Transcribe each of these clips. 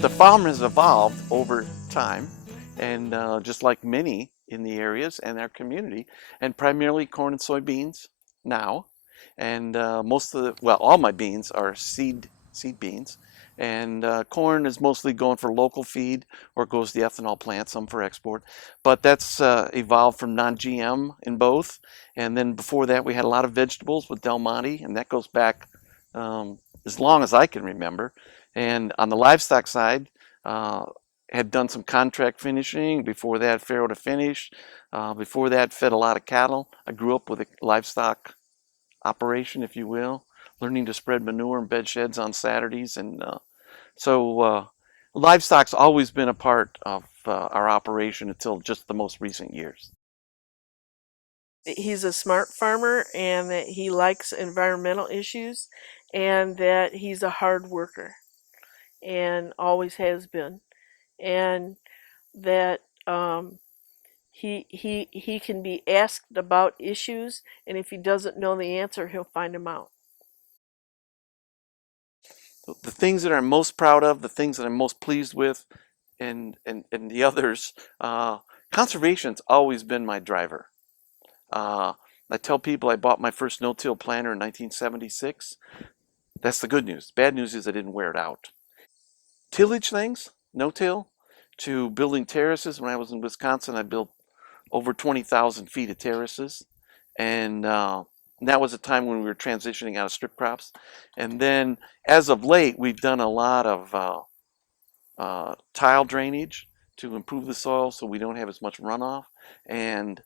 The farm has evolved over time, and just like many in the areas and our community, and primarily corn and soybeans now. And most of the, well, all my beans are seed beans, and corn is mostly going for local feed or goes to the ethanol plant, some for export. But that's evolved from non-GM in both. And then before that, we had a lot of vegetables with Del Monte, and that goes back as long as I can remember. And on the livestock side, uh, had done some contract finishing. Before that, farrow to finish. Before that, fed a lot of cattle. I grew up with a livestock operation, if you will, learning to spread manure and bed sheds on Saturdays. And livestock's always been a part of our operation until just the most recent years. He's a smart farmer and that he likes environmental issues and that he's a hard worker and always has been. And that he can be asked about issues, and if he doesn't know the answer, he'll find them out. The things that I'm most proud of, the things that I'm most pleased with, and the others, conservation's always been my driver. Uh, I tell people I bought my first no-till planter in 1976. That's the good news. Bad news is I didn't wear it out. Tillage things, no-till, to building terraces. When I was in Wisconsin, I built over 20,000 feet of terraces. And that was a time when we were transitioning out of strip crops. And then as of late, we've done a lot of tile drainage to improve the soil so we don't have as much runoff. And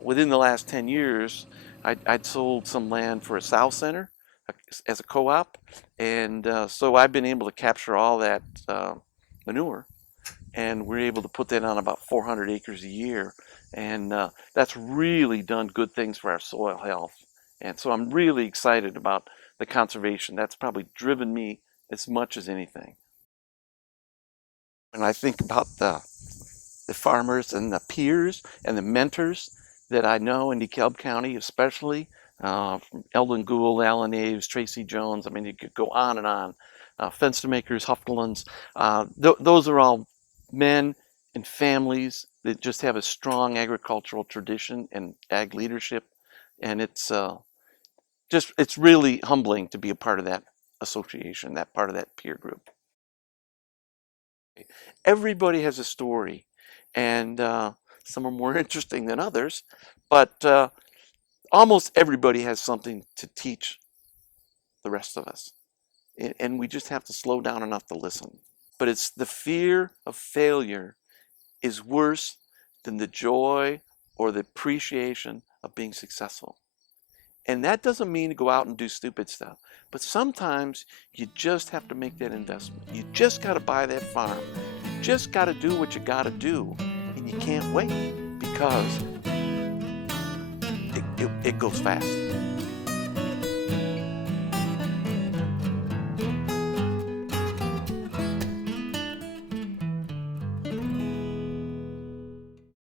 within the last 10 years, I'd sold some land for a sow center as a co-op. And so I've been able to capture all that manure, and we're able to put that on about 400 acres a year. And that's really done good things for our soil health. And so I'm really excited about the conservation. That's probably driven me as much as anything. And I think about the farmers and the peers and the mentors that I know in DeKalb County, especially from Eldon Gould, Alan Aves, Tracy Jones. I mean, you could go on and on. Fenster makers, Huffelins. Those are all men and families that just have a strong agricultural tradition and ag leadership. And it's really humbling to be a part of that association, that part of that peer group. Everybody has a story, and some are more interesting than others, but almost everybody has something to teach the rest of us. And we just have to slow down enough to listen. But it's the fear of failure is worse than the joy or the appreciation of being successful. And that doesn't mean to go out and do stupid stuff. But sometimes you just have to make that investment. You just got to buy that farm. You just got to do what you got to do. And you can't wait because it goes fast.